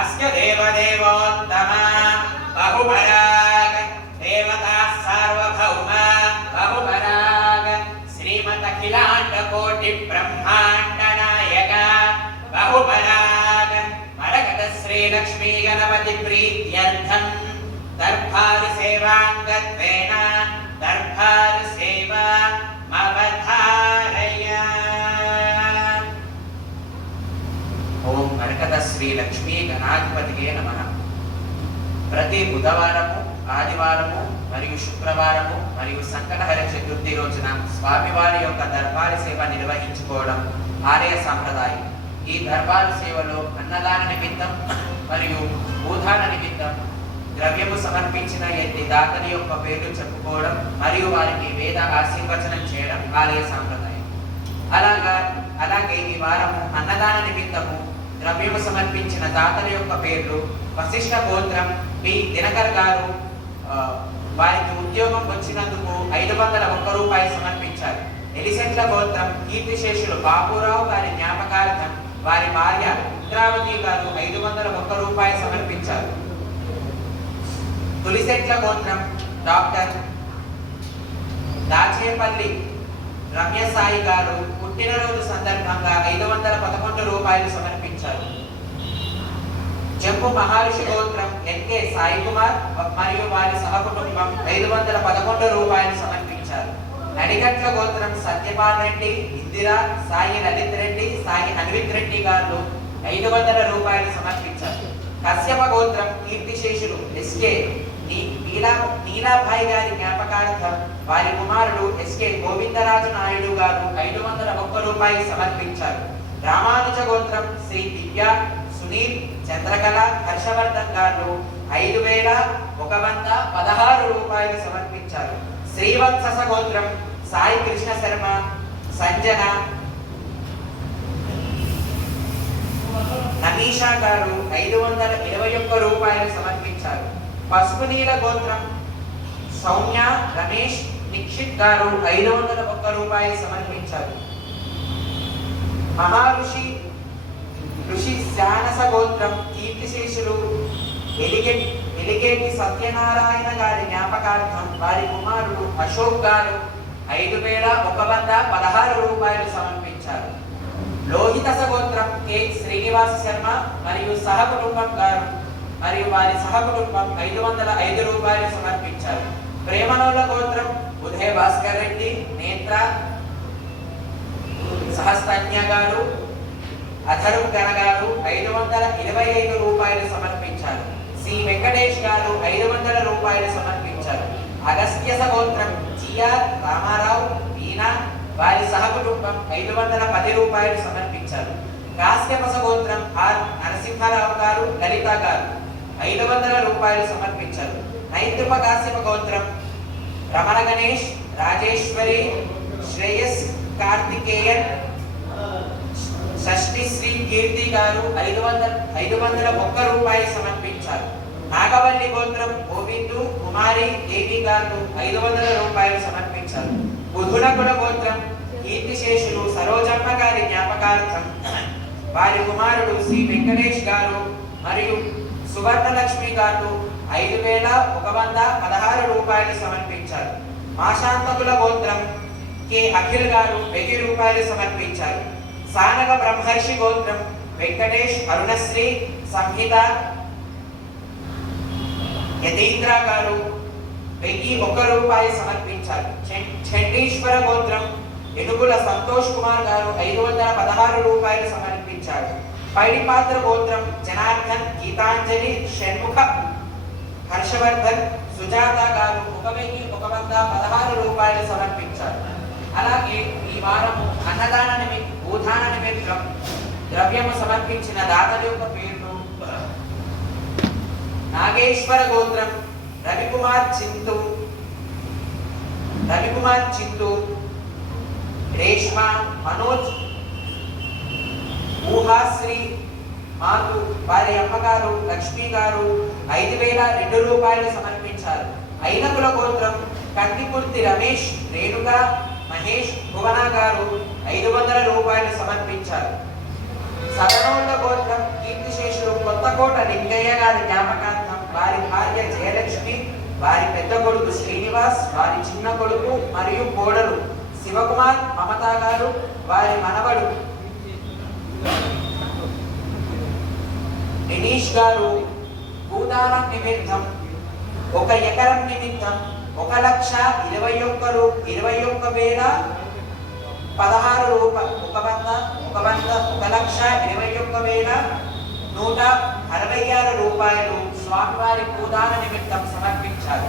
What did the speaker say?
अस्य देवदेवोत्तम बहुपराग देवता सार्वभौम बहुपराग श्रीमत अखिलांड कोटि ब्रह्मांड नायक बहुपराग मरकत श्री लक्ष्मी गणपति प्रीत्यर्थम दरबार सेवांगत्वेन दरबार सेवा अवधारय। ओम मरकत श्री लक्ष्मी गणाधिपतिगे नमः। ప్రతి బుధవారము ఆదివారము మరియు శుక్రవారము మరియు సంకటహర చతుర్థి రోజున స్వామివారి యొక్క దర్బారు సేవ నిర్వహించుకోవడం ఆలయ సంప్రదాయం. ఈ దర్బారు సేవలో అన్నదాన నిమిత్తం మరియు భూదాన నిమిత్తం ద్రవ్యము సమర్పించిన ఎట్టి దాతని యొక్క పేర్లు చెప్పుకోవడం మరియు వారికి వేద ఆశీర్వచనం చేయడం ఆలయ సంప్రదాయం. అలాగే ఈ వారము అన్నదాన నిమిత్తము ద్రవ్యము సమర్పించిన దాతల యొక్క పేర్లు వశిష్ఠ గోత్రం పి దినకర్ గారు వారికి ఉద్యోగం వచ్చినందుకు 501 రూపాయలు సమర్పించారు. ఎలిసెంట్ల గోత్రం కీర్తిశేషులు బాపురావు గారి జ్ఞాపకార్థం వారి భార్య ఇంద్రావతి గారు 501 రూపాయలు సమర్పించారు. తులిసెట్ల గోత్రం డాక్టర్ దాచేపల్లి రమ్యసాయి గారు పుట్టినరోజు సందర్భంగా 511 రూపాయలు సమర్పించారు. జంబు మహర్షి గోత్రం ఎన్కే సాయి కుమార్ మరియు వారి సహకుటుంబం 511 రూపాయలు సమర్పించారు. నడిగట్ల గోత్రం సత్యపాల్ రెడ్డి, ఇందిరా, సాయి లలిత్ రెడ్డి, సాయి అన్విత్ రెడ్డి గారు 500 రూపాయలు సమర్పించారు. కశ్యప గోత్రం కీర్తిశేషులు ఎస్కే నీలాభాయ్ గారి జ్ఞాపకార్థం వారి కుమారుడు ఎస్కే గోవిందరాజు నాయుడు గారు 501 రూపాయలు సమర్పించారు. రామానుజ గోత్రం శ్రీ దివ్య, సునీల్, చంద్రకళ, హర్షవర్ధన్ గారు 5116 రూపాయలు సమర్పించారు. శ్రీవత్సస గోత్రం సాయి కృష్ణ శర్మ, సంజన, నమీషా గారు 521 రూపాయలు సమర్పించారు. పసుపునీల గోత్రం సౌమ్య, రమేష్, నిక్షిత్ గారు 501 రూపాయలు సమర్పించారు. మహారుషి శానస గోత్రం కీర్తిశేషులు ఎలిగేటి సత్యనారాయణ గారి జ్ఞాపకార్థం వారి కుమారుడు అశోక్ గారు 5116 రూపాయలు సమర్పించారు. లోహితస గోత్రం కె శ్రీనివాస శర్మ మరియు సహకుటుంబం గారు మరియు వారి సహకుటుంబం 505 రూపాయలు సమర్పించారు. ప్రేమనోళ్ళ గోత్రం ఉదయ భాస్కర్ రెడ్డి, నేత్ర, సహస్తన్య గారు, అధరు గణ గారు 525 రూపాయలు సమర్పించారు. సి వెంకటేష్ గారు 500 రూపాయలు సమర్పించారు. అగస్త్యస గోత్రం జిఆర్ రామారావు, వీణా, వారి సహకుటుంబం 510 రూపాయలు సమర్పించారు. కాశ్యపస గోత్రం ఆర్ నరసింహారావు గారు, లలిత గారు 500 రూపాయలు సమర్పించారు. నైతిప కాశ్యప గోత్రం రమణ గణేష్, రాజేశ్వరి, శ్రేయస్, కార్తికేయన్, షష్ఠి శ్రీ కీర్తి గారు 501 రూపాయలు సమర్పించారు. నాగవల్లి గోత్రం గోవిందు, కుమారి, దేవి గారు 500 రూపాయలు సమర్పించారు. బుధునకుల గోత్రం కీర్తిశేషులు సరోజమ్మ గారి జ్ఞాపకార్థం వారి కుమారుడు శ్రీ వెంకటేష్ గారు మరియు సువర్ణలక్ష్మి గారు 5116 రూపాయలు సమర్పించారు. మాశాంతకుల గోత్రం కె అఖిల్ గారు 1000 రూపాయలు సమర్పించారు. సానగ బ్రహ్మర్షి గోత్రం వెంకటేష్, అరుణశ్రీ, సంహిత, యతీంద్ర గారు 1001 రూపాయలు సమర్పించారు. చండీశ్వర గోత్రం ఎనుగుల సంతోష్ కుమార్ గారు 516 రూపాయలు సమర్పించారు. పైడిపాత్ర గోత్రం జనార్దన్, గీతాంజలి, షణ్ముఖ, హర్షవర్ధన్, సుజాత గారు 1116 రూపాయలు సమర్పించారు. అలాగే ఈ వారము అన్నదాన భూదాన నిమిత్తం ద్రవ్యము సమర్పించిన దాతల యొక్క పేర్లు: నాగేశ్వర గోత్రం రవికుమార్ చింతు, రేష్మ, మనోజ్, ఊహాశ్రీ, మాకు వారి అమ్మగారు లక్ష్మి గారు 5002 రూపాయలు సమర్పించారు. ఐనకుల గోత్రం కందికుర్తి రమేష్, రేణుక, మహేష్, భువన గారు 500 రూపాయలు సమర్పించారు. సదనోళ్ళ గోత్రం కీర్తిశేషులు కొత్త కొత్తకోట లింగయ్య గారి జ్ఞాపకార్థం వారి భార్య జయలక్ష్మి, వారి పెద్ద కొడుకు శ్రీనివాస్, వారి చిన్న కొడుకు మరియు కోడలు శివకుమార్ మమతా గారు, వారి మనవడు నినీష్ గారు భూదానం నిమిత్తం 1 ఎకరం నిమిత్తం 1,21,16 రూపాయలు స్వామివారి భూదాన నిమిత్తం సమర్పించారు.